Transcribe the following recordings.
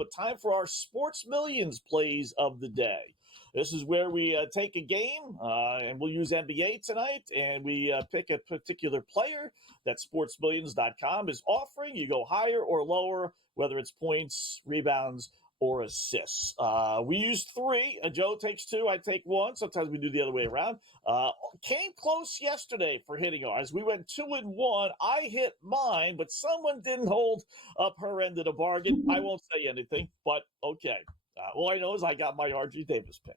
but time for our Sports Millions plays of the day. This is where we take a game, and we'll use NBA tonight, and we pick a particular player that sportsmillions.com is offering. You go higher or lower, whether it's points, rebounds, or assists. We use 3. Joe takes 2. I take 1. Sometimes we do the other way around. Came close yesterday for hitting ours. We went 2 and 1. I hit mine, but someone didn't hold up her end of the bargain. I won't say anything, but okay. All I know is I got my RG Davis pick.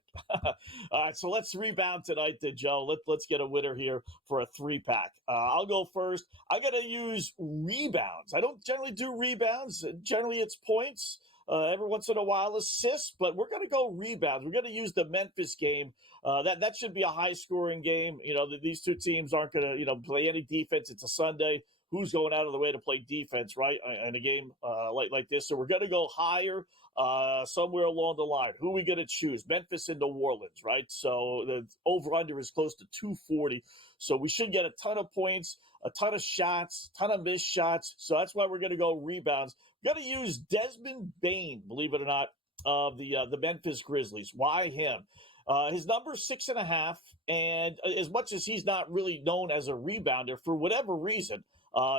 All right, so let's rebound tonight, Joe. Let's get a winner here for a 3-pack. I'll go first. I got to use rebounds. I don't generally do rebounds. Generally, it's points. Every once in a while, assists, but we're going to go rebounds. We're going to use the Memphis game. That should be a high-scoring game. These two teams aren't going to, play any defense. It's a Sunday. Who's going out of the way to play defense, right, in a game like this? So we're going to go higher somewhere along the line. Who are we going to choose? Memphis and New Orleans, right? So the over-under is close to 240. So we should get a ton of points, a ton of shots, ton of missed shots. So that's why we're going to go rebounds. We're going to use Desmond Bane, believe it or not, of the Memphis Grizzlies. Why him? His number is 6.5, and as much as he's not really known as a rebounder, for whatever reason,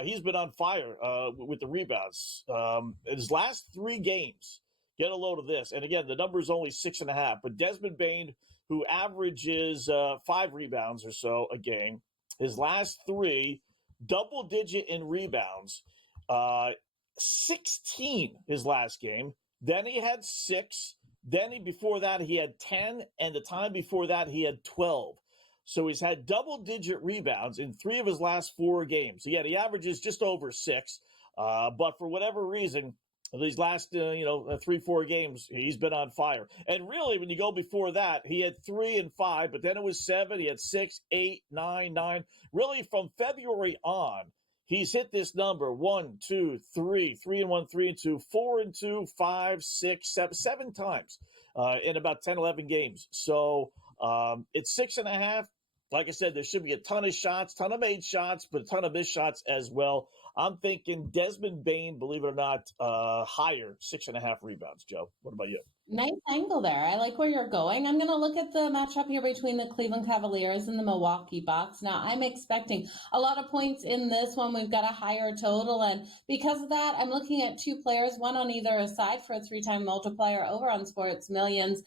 he's been on fire with the rebounds. In his last 3 games, get a load of this. And again, the number is only 6.5. But Desmond Bane, who averages 5 rebounds or so a game, his last 3, double-digit in rebounds, 16 his last game. Then he had 6. Then before that, he had 10. And the time before that, he had 12. So he's had double-digit rebounds in 3 of his last 4 games. Again, he averages just over 6. But for whatever reason, these last 3-4 games, he's been on fire. And really, when you go before that, he had 3 and 5, but then it was 7. He had 6, 8, 9, 9. Really, from February on, he's hit this number 1, 2, 3, 3 and 1, 3 and 2, 4 and 2, 5, 6, 7 times in about 10, 11 games. So it's 6.5. Like I said, there should be a ton of shots, ton of made shots, but a ton of missed shots as well. I'm thinking Desmond Bane, believe it or not, higher, 6.5 rebounds. Joe, what about you? Nice angle there. I like where you're going. I'm going to look at the matchup here between the Cleveland Cavaliers and the Milwaukee Bucks. Now, I'm expecting a lot of points in this one. We've got a higher total. And because of that, I'm looking at 2 players, one on either side for a 3-time multiplier over on Sports Millions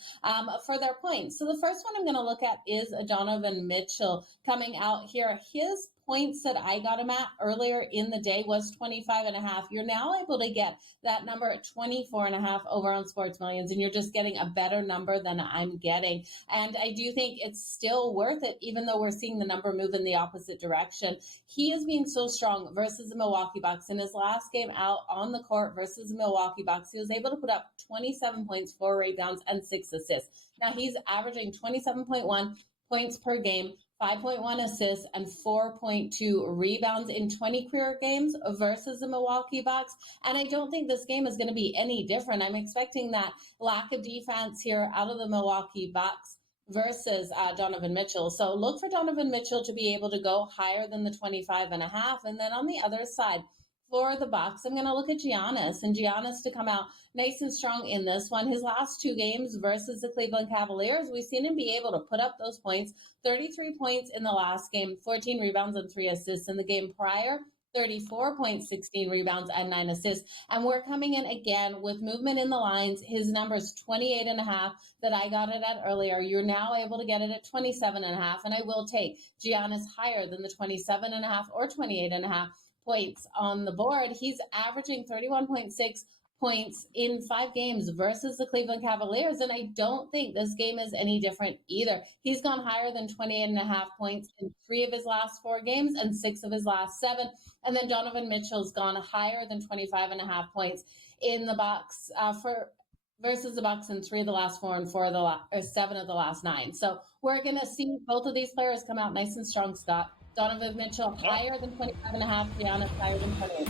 for their points. So the first one I'm going to look at is Donovan Mitchell coming out here. His points that I got him at earlier in the day was 25.5. You're now able to get that number at 24.5 over on Sports Millions, and you're just getting a better number than I'm getting. And I do think it's still worth it, even though we're seeing the number move in the opposite direction. He is being so strong versus the Milwaukee Bucks. In his last game out on the court versus the Milwaukee Bucks, he was able to put up 27 points, 4 rebounds, and 6 assists. Now he's averaging 27.1 points per game, 5.1 assists, and 4.2 rebounds in 20 career games versus the Milwaukee Bucks. And I don't think this game is going to be any different. I'm expecting that lack of defense here out of the Milwaukee Bucks versus Donovan Mitchell. So look for Donovan Mitchell to be able to go higher than the 25.5. And then on the other side, for the Bucks, I'm going to look at Giannis, and Giannis to come out nice and strong in this one. His last 2 games versus the Cleveland Cavaliers, we've seen him be able to put up those points. 33 points in the last game, 14 rebounds and 3 assists. In the game prior, 34 points, 16 rebounds, and 9 assists. And we're coming in again with movement in the lines. His number is 28.5 that I got it at earlier. You're now able to get it at 27.5, and I will take Giannis higher than the 27.5 or 28.5 points on the board. He's averaging 31.6 points in 5 games versus the Cleveland Cavaliers, and I don't think this game is any different either. He's gone higher than 28.5 points in 3 of his last 4 games and 6 of his last 7. And then Donovan Mitchell's gone higher than 25.5 points in the Bucks versus the Bucks in 3 of the last 4 and 7 of the last 9. So we're going to see both of these players come out nice and strong, Scott. Donovan Mitchell higher than 25.5, Giannis higher than 28.